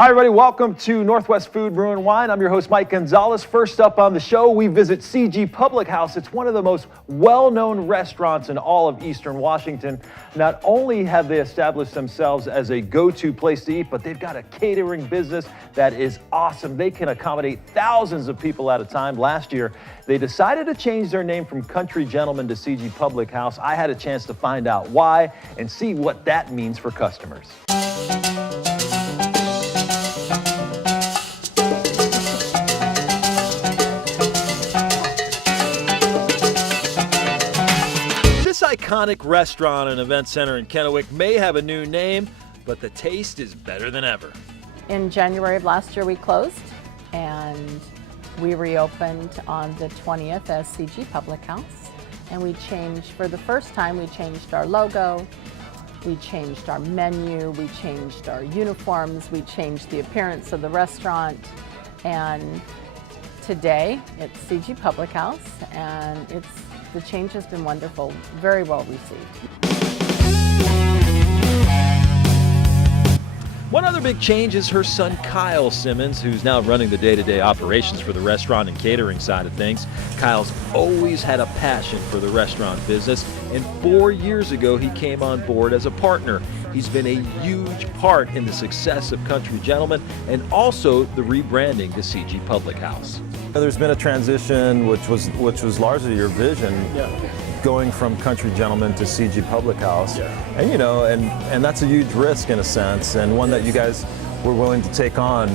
Hi everybody, welcome to Northwest Food, Brew and Wine. I'm your host Mike Gonzalez. First up on the show, we visit CG Public House. It's one of the most well-known restaurants in all of Eastern Washington. Not only have they established themselves as a go-to place to eat, but they've got a catering business that is awesome. They can accommodate thousands of people at a time. Last year, they decided to change their name from Country Gentlemen to CG Public House. I had a chance to find out why and see what that means for customers. This iconic restaurant and event center in Kennewick may have a new name, but the taste is better than ever. In January of last year we closed and we reopened on the 20th as CG Public House, and we changed, for the first time, we changed our logo, we changed our menu, we changed our uniforms, we changed the appearance of the restaurant, and today it's CG Public House, and the change has been wonderful, very well received. One other big change is her son Kyle Simmons, who's now running the day-to-day operations for the restaurant and catering side of things. Kyle's always had a passion for the restaurant business, and 4 years ago he came on board as a partner. He's been a huge part in the success of Country Gentlemen and also the rebranding to CG Public House. There's been a transition which was largely your vision, going from Country Gentlemen to CG Public House. And and that's a huge risk in a sense, and one that you guys were willing to take on.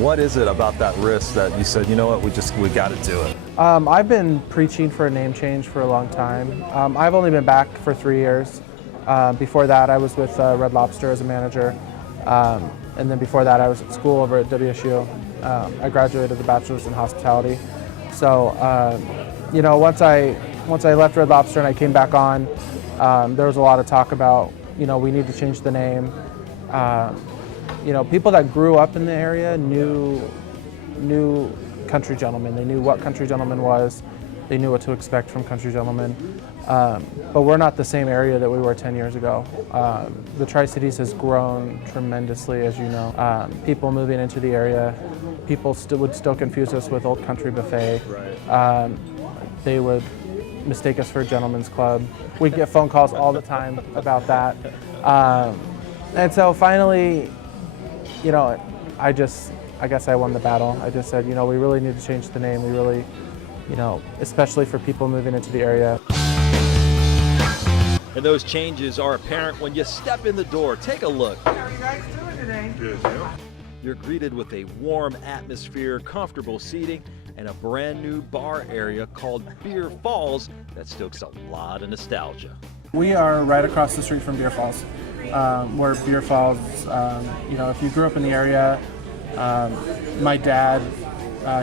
What is it about that risk that you said, you know what, we got to do it? I've been preaching for a name change for a long time. I've only been back for 3 years. Before that I was with Red Lobster as a manager, and then before that I was at school over at WSU. I graduated with a bachelor's in hospitality. So once I left Red Lobster and I came back on, there was a lot of talk about, we need to change the name. People that grew up in the area knew Country Gentlemen. They knew what Country Gentlemen was. They knew what to expect from Country Gentlemen. But we're not the same area that we were 10 years ago. The Tri-Cities has grown tremendously, as you know. People moving into the area, people would still confuse us with Old Country Buffet. They would mistake us for a gentleman's club. We get phone calls all the time about that. And so finally, I guess I won the battle. I just said, we really need to change the name. We really, especially for people moving into the area. And those changes are apparent when you step in the door. Take a look. How are you guys doing today? Good. You're greeted with a warm atmosphere, comfortable seating, and a brand new bar area called Beer Falls that stokes a lot of nostalgia. We are right across the street from Beer Falls. Where Beer Falls, if you grew up in the area, my dad,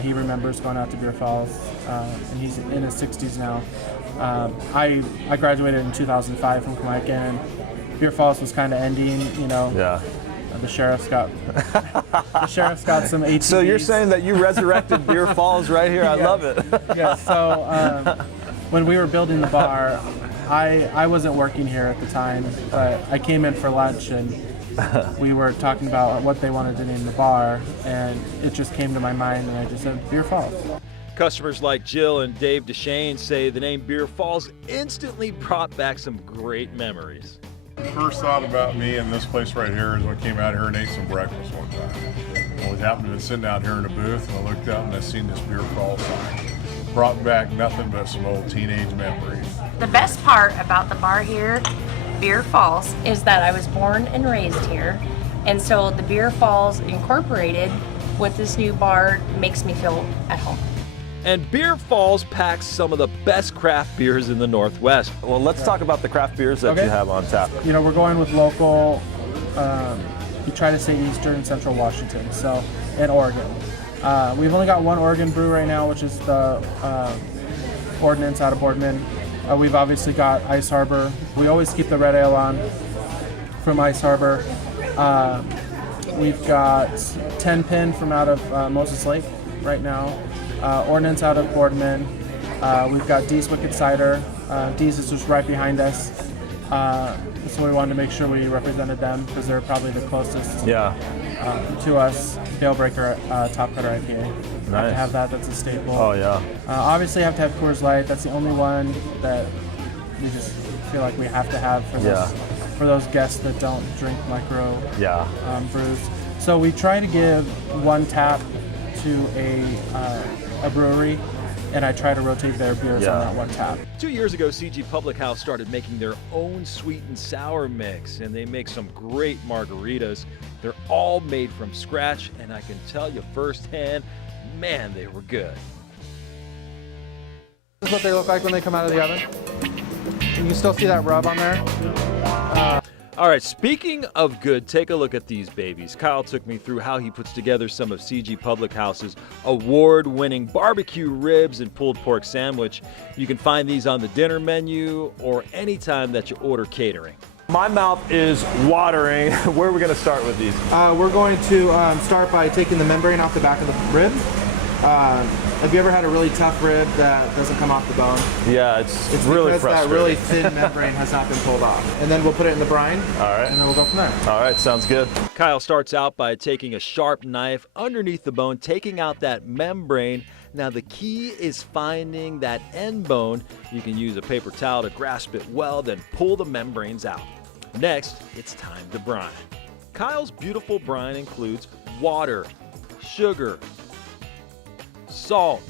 he remembers going out to Beer Falls, and he's in his 60s now. I graduated in 2005 from Kennewick, and Beer Falls was kind of ending, Yeah. The sheriff's got some ATVs. So you're saying that you resurrected Beer Falls right here? I love it. Yeah. So when we were building the bar, I wasn't working here at the time, but I came in for lunch and we were talking about what they wanted to name the bar, and it just came to my mind, and I just said Beer Falls. Customers like Jill and Dave Deshane say the name Beer Falls instantly brought back some great memories. First thought about me and this place right here is when I came out here and ate some breakfast one time. I was happened to be sitting out here in a booth, and I looked up and I seen this Beer Falls sign. Brought back nothing but some old teenage memories. The best part about the bar here, Beer Falls, is that I was born and raised here, and so the Beer Falls incorporated with this new bar makes me feel at home. And Beer Falls packs some of the best craft beers in the Northwest. Well, let's talk about the craft beers that you have on tap. We're going with local. We try to say Eastern and Central Washington, and Oregon. We've only got one Oregon brew right now, which is the Ordnance out of Boardman. We've obviously got Ice Harbor. We always keep the red ale on from Ice Harbor. We've got 10 Pin from out of Moses Lake right now. Ordnance out of Boardman. We've got Dee's Wicked Cider. Dee's is just right behind us. So we wanted to make sure we represented them because they're probably the closest. Yeah. to us, Dale Breaker Top Cutter IPA. Have Nice. to have that. That's a staple. Oh yeah. Obviously, have to have Coors Light. That's the only one that we just feel like we have to have for those guests that don't drink micro Yeah. brews. So we try to give one tap to a brewery, and I try to rotate their beers on that one tap. 2 years ago, CG Public House started making their own sweet and sour mix, and they make some great margaritas. They're all made from scratch, and I can tell you firsthand, man, they were good. This is what they look like when they come out of the oven. You can still see that rub on there. All right, speaking of good, take a look at these babies. Kyle took me through how he puts together some of CG Public House's award-winning barbecue ribs and pulled pork sandwich. You can find these on the dinner menu or anytime that you order catering. My mouth is watering. Where are we going to start with these? We're going to start by taking the membrane off the back of the rib. Have you ever had a really tough rib that doesn't come off the bone? Yeah, it's really because frustrating. that really thin membrane has not been pulled off. And then we'll put it in the brine. All right. And then we'll go from there. All right, sounds good. Kyle starts out by taking a sharp knife underneath the bone, taking out that membrane. Now the key is finding that end bone. You can use a paper towel to grasp it well, then pull the membranes out. Next, it's time to brine. Kyle's beautiful brine includes water, sugar, salt,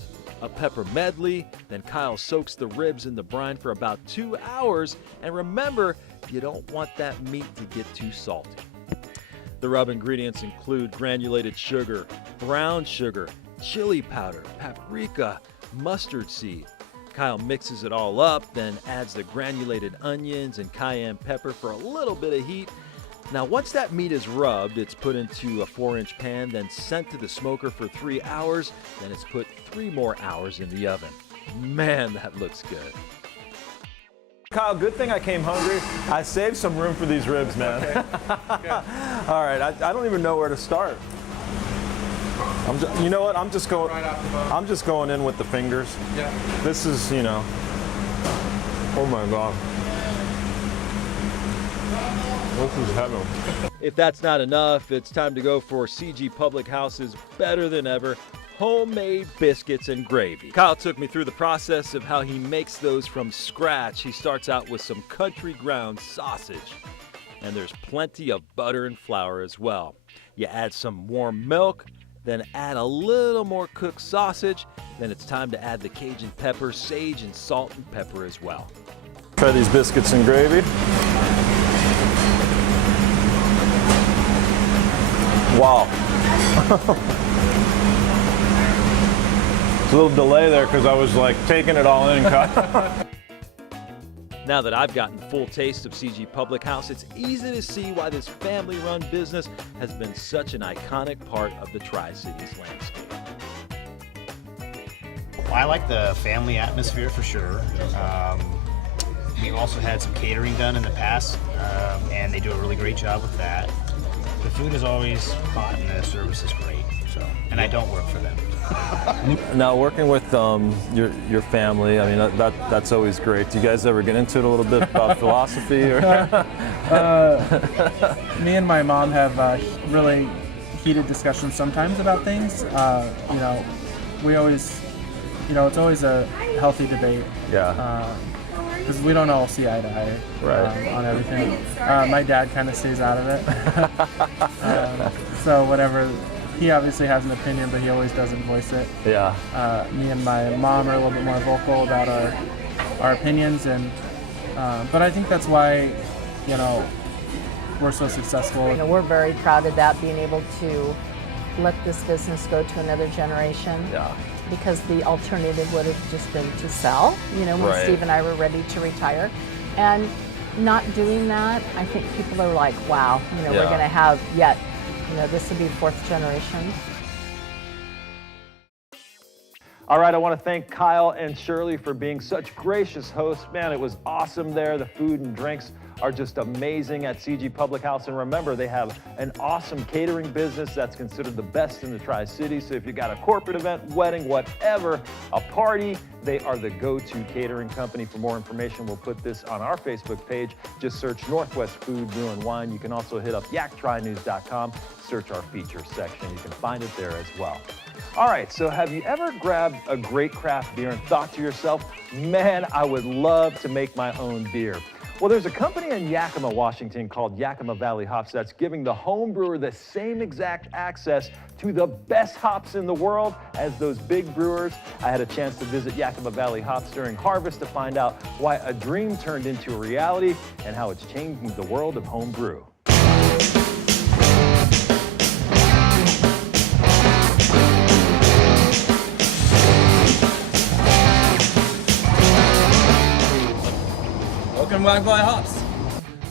a pepper medley. Then Kyle soaks the ribs in the brine for about 2 hours. And remember, you don't want that meat to get too salty. The rub ingredients include granulated sugar, brown sugar, chili powder, paprika, mustard seed. Kyle mixes it all up, then adds the granulated onions and cayenne pepper for a little bit of heat. Now, once that meat is rubbed, it's put into a 4-inch pan, then sent to the smoker for 3 hours. Then it's put 3 more hours in the oven. Man, that looks good. Kyle, good thing I came hungry. I saved some room for these ribs, man. Okay. All right, I don't even know where to start. You know what? I'm just going. Right off the bone. I'm just going in with the fingers. Yeah. This is, you know. Oh my God. This is heaven. If that's not enough, it's time to go for CG Public House's better than ever homemade biscuits and gravy. Kyle took me through the process of how he makes those from scratch. He starts out with some country ground sausage, and there's plenty of butter and flour as well. You add some warm milk, then add a little more cooked sausage. Then it's time to add the Cajun pepper, sage, and salt and pepper as well. Try these biscuits and gravy. Wow. It's a little delay there because I was like taking it all in. Now that I've gotten full taste of CG Public House, it's easy to see why this family-run business has been such an iconic part of the Tri-Cities landscape. Well, I like the family atmosphere for sure. We've also had some catering done in the past, and they do a really great job with that. The food is always hot and the service is great. So, and I don't work for them. Now, working with your family, I mean, that's always great. Do you guys ever get into it a little bit about philosophy? Or? Me and my mom have really heated discussions sometimes about things. You know, we always, you know, it's always a healthy debate. Yeah. Because we don't all see eye to eye Right. on everything. My dad kind of stays out of it. So whatever, he obviously has an opinion, but he always doesn't voice it. Yeah. Me and my mom are a little bit more vocal about our opinions, and but I think that's why, you know, we're so successful. You know, we're very proud of that, being able to let this business go to another generation. Yeah. Because the alternative would have just been to sell, you know, when Right. Steve and I were ready to retire. And not doing that, I think people are like, wow, you know, Yeah. we're going to have yet, you know, this will be 4th generation. All right, I want to thank Kyle and Shirley for being such gracious hosts. Man, it was awesome there. The food and drinks are just amazing at CG Public House. And remember, they have an awesome catering business that's considered the best in the Tri-Cities. So if you got a corporate event, wedding, whatever, a party, they are the go-to catering company. For more information, we'll put this on our Facebook page. Just search Northwest Food, Brew, and Wine. You can also hit up yaktrynews.com, search our features section. You can find it there as well. All right, so have you ever grabbed a great craft beer and thought to yourself, man, I would love to make my own beer? Well, there's a company in Yakima, Washington called Yakima Valley Hops that's giving the home brewer the same exact access to the best hops in the world as those big brewers. I had a chance to visit Yakima Valley Hops during harvest to find out why a dream turned into a reality and how it's changing the world of home brew. Welcome back by Hops.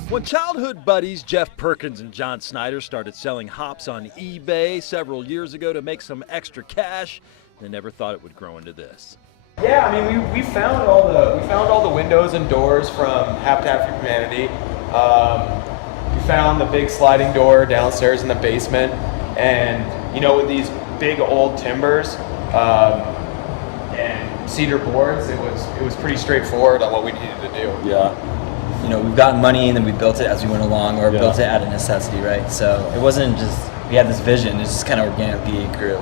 When childhood buddies Jeff Perkins and John Snyder started selling hops on eBay several years ago to make some extra cash, they never thought it would grow into this. Yeah, I mean, we found all the windows and doors from Habitat for Humanity. We found the big sliding door downstairs in the basement, and with these big old timbers and cedar boards, it was pretty straightforward on what we needed to do. Yeah. We've gotten money and then we built it as we went along, or built it out of necessity, right? So it wasn't just, we had this vision, it's just kind of organically it grew.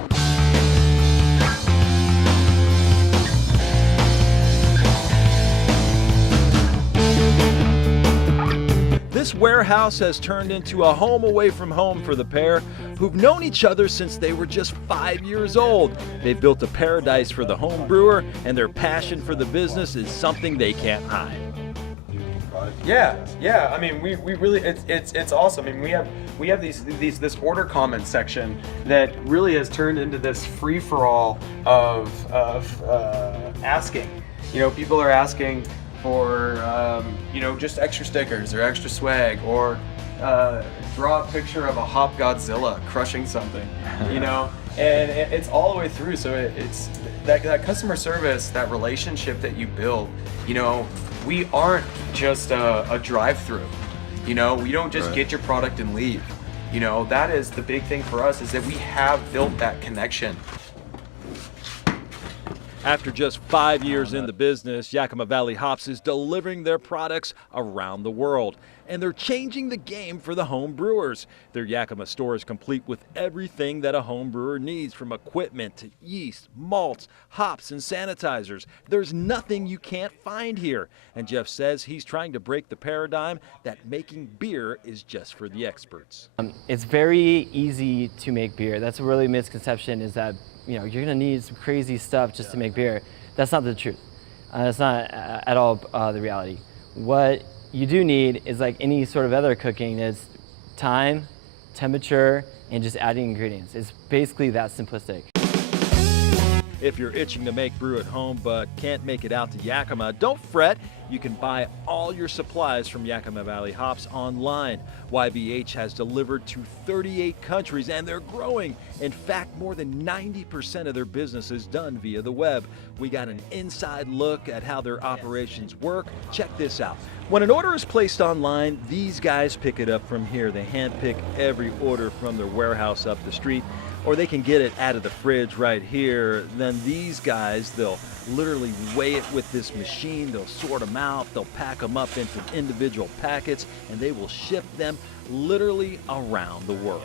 This warehouse has turned into a home away from home for the pair, who've known each other since they were just 5 years old. They've built a paradise for the home brewer, and their passion for the business is something they can't hide. Yeah. I mean, we really, it's awesome. I mean, we have this order comment section that really has turned into this free for all of asking. People are asking for just extra stickers or extra swag, or draw a picture of a hop Godzilla crushing something. And it's all the way through. So it's that customer service, that relationship that you build. We aren't just a drive-through. We don't just get your product and leave. That is the big thing for us, is that we have built that connection. After just 5 years in the business, Yakima Valley Hops is delivering their products around the world. And they're changing the game for the home brewers. Their Yakima store is complete with everything that a home brewer needs, from equipment to yeast, malts, hops, and sanitizers. There's nothing you can't find here. And Jeff says he's trying to break the paradigm that making beer is just for the experts. It's very easy to make beer. That's a really misconception, is that you're gonna need some crazy stuff just to make beer. That's not the truth. That's not at all the reality. What you do need is, like any sort of other cooking, is time, temperature, and just adding ingredients. It's basically that simplistic. If you're itching to make brew at home but can't make it out to Yakima, don't fret. You can buy all your supplies from Yakima Valley Hops online. YVH has delivered to 38 countries, and they're growing. In fact, more than 90% of their business is done via the web. We got an inside look at how their operations work. Check this out. When an order is placed online, these guys pick it up from here. They handpick every order from their warehouse up the street, or they can get it out of the fridge right here. Then these guys, they'll literally weigh it with this machine. They'll sort them out. They'll pack them up into individual packets, and they will ship them literally around the world.